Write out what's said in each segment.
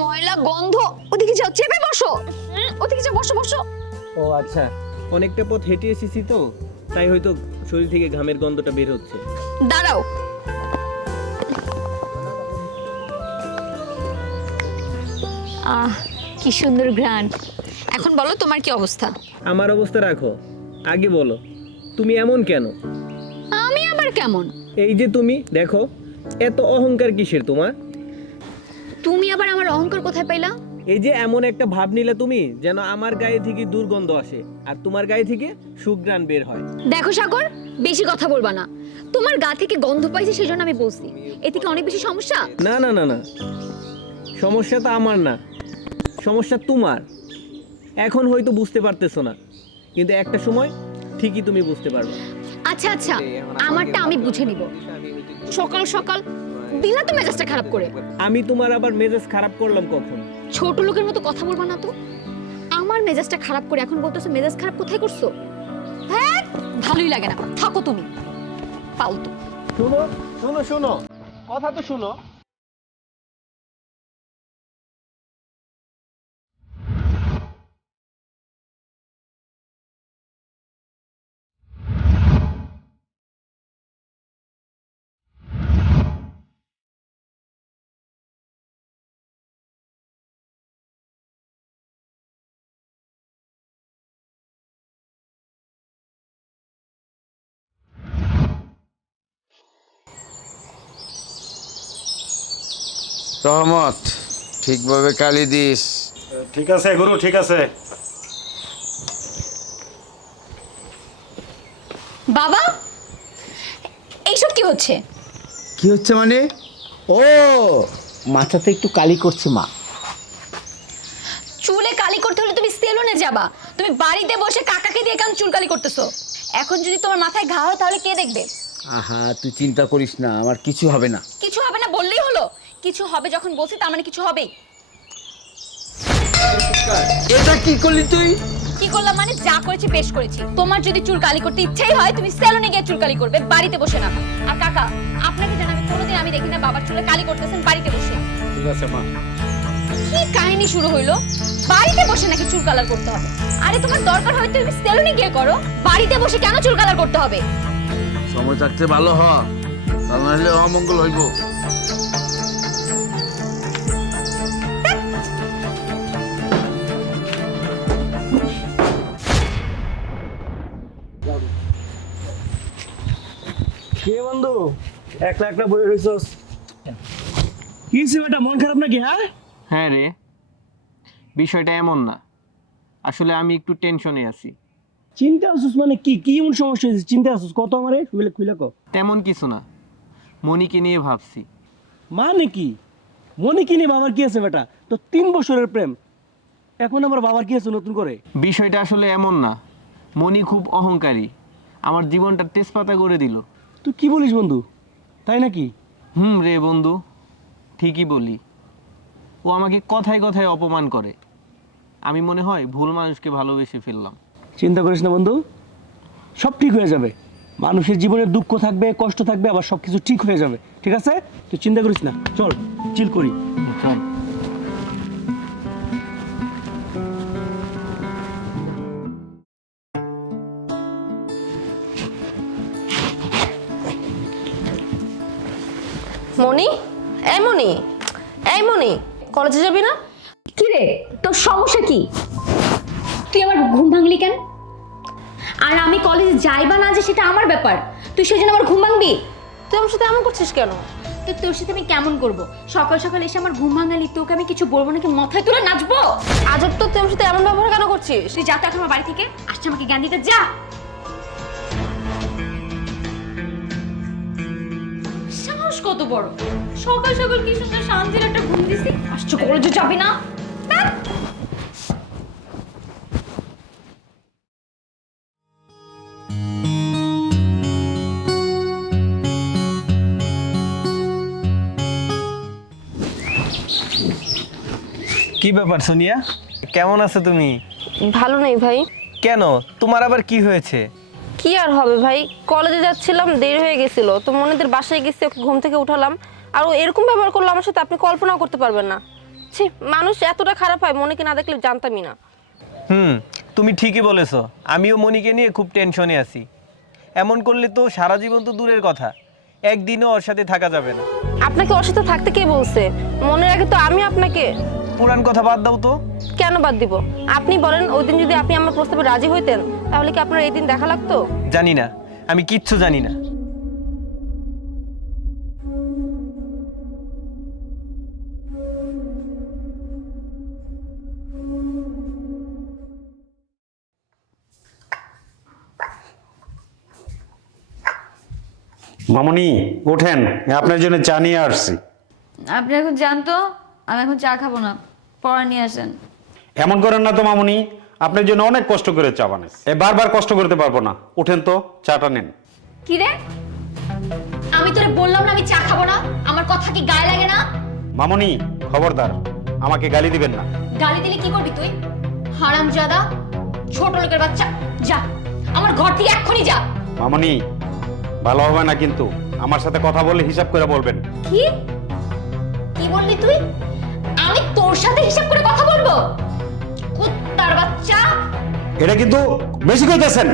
ময়লা গন্ধ। ওদিকে যাও, চেপে বসো। ওদিকে যাও, বসো বসো। ও আচ্ছা, অনেকটা পথ হেঁটে এসেছি তো, তাই হয়তো শরীর থেকে ঘামের গন্ধটা বের হচ্ছে। দাঁড়াও। কি সুন্দর ঘ্রাণ। এখন বলো তোমার কি অবস্থা? আমার অবস্থা রাখো, আগে বলো তুমি এমন কেন? আমি আবার কেমন? এই যে তুমি দেখো, এত অহংকার কিসের তোমার? তুমি আবার আমার অহংকার কোথায় পাইলা? এই যে এমন একটা ভাব নিলে তুমি, যেন আমার গায়ে থেকে দুর্গন্ধ আসে আর তোমার গায়ে থেকে সুঘ্রাণ বের হয়। দেখো সাগর, বেশি কথা বলবা না। তোমার গা থেকে গন্ধ পাইছে সেজন্য আমি বলছি। এ থেকে অনেক বেশি সমস্যা। না না না না, সমস্যা তো আমার না, সমস্যা তোমার। এখন হয়তো বুঝতে পারতেছো না, কিন্তু একটা সময় ঠিকই তুমি বুঝতে পারবে। আচ্ছা আচ্ছা, আমারটা আমি বুঝে নিব। সকাল সকাল দিলা তো মেজাজটা খারাপ করে। আমি তোমার আবার মেজাজ খারাপ করলাম কখন? ছোট লোকের মতো কথা বলবা না তো। আমার মেজাজটা খারাপ করে এখন বলতেছো মেজাজ খারাপ কোথায় করছো? হ্যাঁ, ভালোই লাগে না, থাকো তুমি ফালতু। শোনো শোনো শোনো, কথা তো শোনো। রহমত, ঠিকভাবে কালি দিস। ঠিক আছে গুরু, ঠিক আছে। বাবা, এইসব কি হচ্ছে? কি হচ্ছে মানে? ও, মাথাতে একটু কালি করছে মা। চুলে কালি করতে হলে তুমি সেলুনে যাবা। তুমি বাড়িতে বসে কাকাকে দিয়ে কেন চুল কালি করতেছো? এখন যদি তোমার মাথায় ঘা হয় তাহলে কে দেখবে? আহা, তুই চিন্তা করিস না, আমার কিছু হবে না। কিছু হবে না বললেই হলো। কিছু হবে যখন বলছি তার মানে কিছু হবেই। এটা কি করলি তুই? কি করলাম মানে? যা করেছি বেশ করেছি। তোমার যদি চুল কালি করতে ইচ্ছেই হয় তুমি সেলুনে গিয়ে চুল কালি করবে, বাড়িতে বসে না। আর কাকা, আপনাকে জানাবি কোনোদিন আমি দেখি না বাবার চুলে কালি করতেছেন বাড়িতে বসে। ঠিক আছে মা। কি কাহিনী শুরু হইলো? বাড়িতে বসে নাকি চুল কালার করতে হবে? আরে তোমার দরকার হয় তুমি সেলুনে গিয়ে করো, বাড়িতে বসে কেন চুল কালার করতে হবে? সময় থাকতে ভালো হ, তা নাহলে অমঙ্গল হইব। কে বন্ধু, একলা একলা বই রইছস? কি হইছে বেটা, মন খারাপ নাকি? হ্যাঁ হ্যাঁ রে, বিষয়টা এমন না, আসলে আমি একটু টেনশনে আছি। চিন্তা আছিস মানে কি? কি এমন সমস্যা হয়েছে? চিন্তা আছিস কত? আমারে খুলে কো। তেমন কিছু না, মনিকে নিয়ে ভাবছি। মানে কি? মনে কি নেই? বাবার কি আছে বেটা? তো 3 বছরের প্রেম, এখন আমার বাবার কি আছে নতুন করে? বিষয়টা আসলে এমন না, মনি খুব অহংকারী, আমার জীবনটা তেজপাতা করে দিল। তুই কি বলিস বন্ধু, তাই নাকি? রে বন্ধু, ঠিকই বলি। ও আমাকে কথায় কথায় অপমান করে। আমি মনে হয় ভুল মানুষকে ভালোবেসে ফেললাম। চিন্তা করিস না বন্ধু, সব ঠিক হয়ে যাবে। মানুষের জীবনে দুঃখ থাকবে, কষ্ট থাকবে, আবার সব কিছু ঠিক হয়ে যাবে। ঠিক আছে, তুই চিন্তা করিস না, চল চিল করি। চল। মনি, এই মনি, এই মনি, কলেজে যাবি না? কি রে, তোর সমস্যা কি? তুই আমার ঘুম ভাঙলি কেন? আর আমি কলেজে যাই বা না যে সেটা আমার ব্যাপার, তুই সেজন্য আমার ঘুম ভাঙবি? তুই আমার সাথে এমন করছিস কেন? তো তোর সাথে আমি কেমন করব? সকাল সকাল এসে আমার ঘুম ভাঙালি, তোকে আমি কিছু বলবো নাকি মাথায় তুলে নাচবো? আজব তো, তুই আমার সাথে এমন ব্যবহার কেন করছিস? তুই যা তো এখন আমার বাড়ি থেকে, আসছে আমাকে জ্ঞান দিতে, যা। সাহস কত বড়, সকাল সকাল কি সুন্দর শান্তির একটা ঘুম দিছি, আসছে কলেজে যাবি না? ধ্যাৎ। কি ব্যাপার সোনিয়া, কেমন আছো তুমি? ভালো নেই ভাই। কেন, তোমার আবার কি হয়েছে? কি আর হবে ভাই, কলেজে যাচ্ছিলাম, দেরি হয়ে গেছিল তো মনিদের বাসায় গেছি, ওকে ঘুম থেকে উঠালাম, আর ও এরকম ব্যবহার করলো আমার সাথে, আপনি কল্পনাও করতে পারবেন না। ছি, মানুষ এতটা খারাপ হয় মনে কি না দেখলে জানতামই না। তুমি ঠিকই বলেছো, আমিও মনিকে নিয়ে খুব টেনশনে আছি। এমন করলে তো সারা জীবন তো দূরের কথা, একদিনও ওর সাথে থাকা যাবে না। আপনাকে ওর সাথে থাকতে কে বলছে? মনের আগে তো আমি আপনাকে। পুরান কথা বাদ দাও তো। কেন বাদ দিব? আপনি বলেন, ওই দিন যদি আপনি আমার প্রস্তাবে রাজি হইতেন তাহলে কি আপনার এই দিন দেখা লাগতো? জানি না, আমি কিচ্ছু জানি না। মামনি ওঠেন, আপনার জন্য চা নিয়ে আসছি। আপনি এখন জানতো আমি এখন চা খাবো না, পরে নিয়ে আসেন। এমন করেন না তো মামনি, আপনার জন্য অনেক কষ্ট করে চা বানাইছি, বারবার কষ্ট করতে পারবো না। উঠেন তো, চাটা নেন। কি রে, আমি তোরে বললাম না আমি চা খাবো না? আমার কথা কি গায়ে লাগে না? মামনি খবরদার, আমাকে গালি দিবেন না। গালি দিলে কি করবি তুই? হারামজাদা, ছোট লোকের বাচ্চা, যা আমার ঘর থেকে এক্ষুনি যা। মামনি ভালো হবে না কিন্তু, আমার সাথে কথা বললে হিসাব করে বলবেন। কি কি বললি তুই? আমি তোর সাথে হিসাব করে কথা বলবো? কুত্তার বাচ্চা! এটা কিন্তু বেশি কইতেছেন।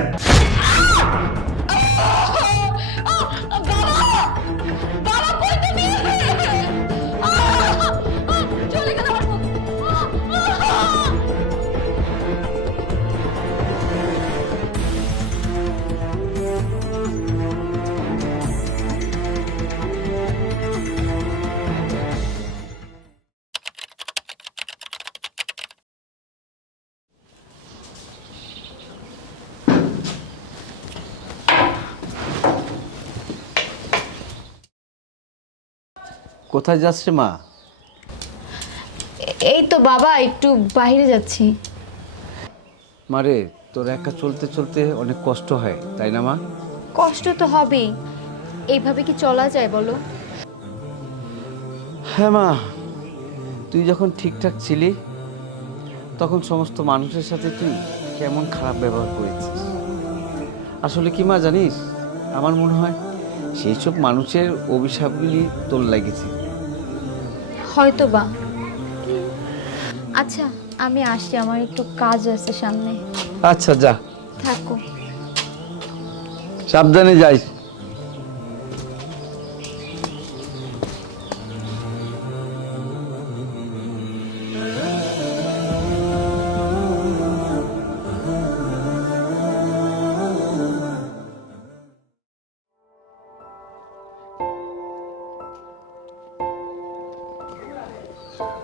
বাবা কই তুমি? চলে গেল আমার মুখ। কোথায় যাচ্ছে মা? এই তো বাবা, একটু বাইরে যাচ্ছি। মারে, তোর একা চলতে চলতে অনেক কষ্ট হয় তাই না মা? কষ্ট তো হবেই, এইভাবে কি চলা যায় বলো? হ্যাঁ মা, তুই যখন ঠিকঠাক ছিলি তখন সমস্ত মানুষের সাথে তুই কেমন খারাপ ব্যবহার করেছিস। আসলে কি মা জানিস, আমার মনে হয় সেই সব মানুষের অভিশাপগুলি তোর লেগেছে। হয়তো বা। আচ্ছা আমি আসছি, আমার একটু কাজ আছে সামনে। আচ্ছা যা, থাকো। সাবধানে যাইস।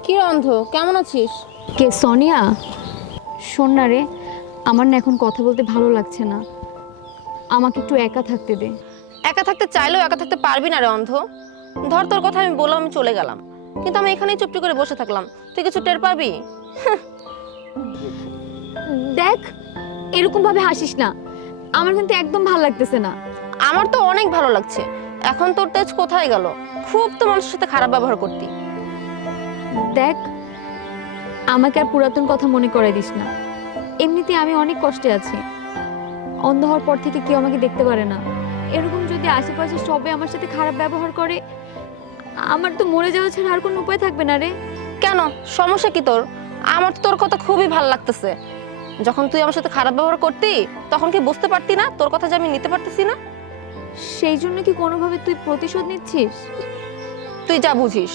কি অন্ধ, কেমন আছিস? কে সোনিয়া? শোন না রে, আমার না এখন কথা বলতে ভালো লাগছে না, আমাকে একটু একা থাকতে দে। একা থাকতে চাইলেও একা থাকতে পারবি না রে অন্ধ। ধর তোর কথা আমি বললাম, আমি চলে গেলাম, কিন্তু আমি এখানেই চুপটি করে বসে থাকলাম, তুই কিছু টের পাবি? দেখ এরকম ভাবে হাসিস না, আমার কিন্তু একদম ভালো লাগতেছে না। আমার তো অনেক ভালো লাগছে। এখন তোর তেজ কোথায় গেল? খুব তো মানুষের সাথে খারাপ ব্যবহার করতি। দেখ আমাকে আর পুরাতন কথা মনে করাই দিস না, এমনিতে আমি অনেক কষ্টে আছি। অন্ধ হওয়ার পর থেকে কেউ আমাকে দেখতে পারে না, এরকম যদি আশেপাশে সবাই আমার সাথে খারাপ ব্যবহার করে, আমার তো মরে যাওয়া ছাড়া আর কোনো উপায় থাকবে না রে। কেন, সমস্যা কি তোর? আমার তো তোর কথা খুবই ভালো লাগতেছে। যখন তুই আমার সাথে খারাপ ব্যবহার করতি তখন কি বুঝতে পারতি না তোর কথা যে আমি নিতে পারতেছি না? সেই জন্য কি কোনোভাবে তুই প্রতিশোধ নিচ্ছিস? তুই যা বুঝিস।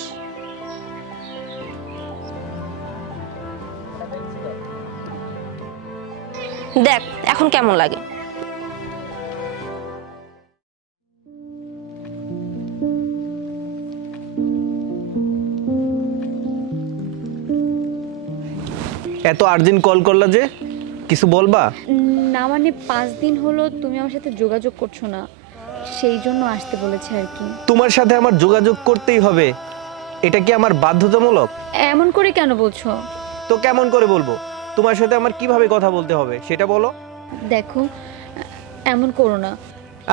দেখ এখন কেমন লাগে। এত আর্জেন্ট কল করলা যে, কিছু বলবা? না মানে 5 দিন হলো তুমি আমার সাথে যোগাযোগ করছো না, সেই জন্য আসতে বলেছে আর কি। তোমার সাথে আমার যোগাযোগ করতেই হবে, এটা কি আমার বাধ্যতামূলক? এমন করে কেন বলছো? তো কেমন করে বলবো? তোমার সাথে আমার কিভাবে কথা বলতে হবে সেটা বলো। দেখো এমন করো না।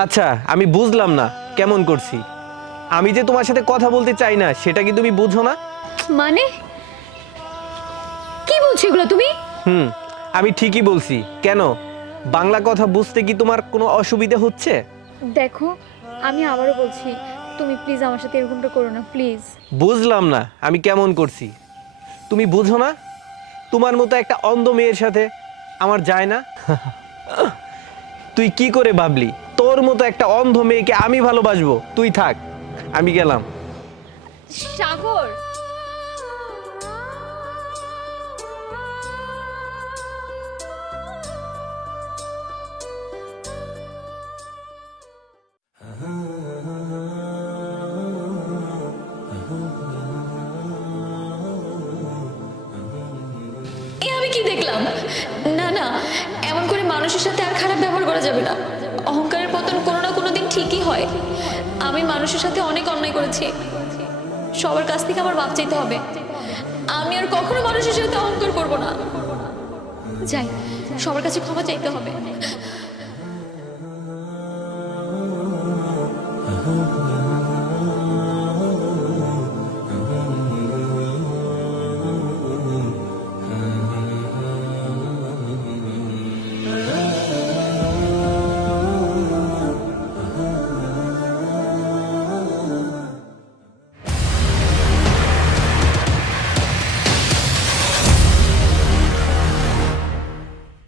আচ্ছা আমি বুঝলাম না কেমন করছি। আমি যে তোমার সাথে কথা বলতে চাই না সেটা কি তুমি বুঝো না? মানে কি বলছো এগুলো তুমি? আমি ঠিকই বলছি। কেন, বাংলা কথা বুঝতে কি তোমার কোনো অসুবিধা হচ্ছে? দেখো আমি আবারও বলছি, তুমি প্লিজ আমার সাথে এরকমটা করো না প্লিজ। বুঝলাম না আমি কেমন করছি, তুমি বুঝো না? তোমার মতো একটা অন্ধ মেয়ের সাথে আমার যায় না। তুই কি করে ভাবলি তোর মতো একটা অন্ধ মেয়েকে আমি ভালোবাসবো? তুই থাক, আমি গেলাম। সাগর, এ আমি কি দেখলাম? না না, এমন করে মানুষের সাথে আর খারাপ ব্যবহার করা যাবে না। অহংকারের পতন কোনো না কোনো দিন ঠিকই হয়। আমি মানুষের সাথে অনেক অন্যায় করেছি, সবার কাছ থেকে আমার মাপ চাইতে হবে। আমি আর কখনো মানুষের সাথে অহংকার করব না। যাই, সবার কাছে ক্ষমা চাইতে হবে।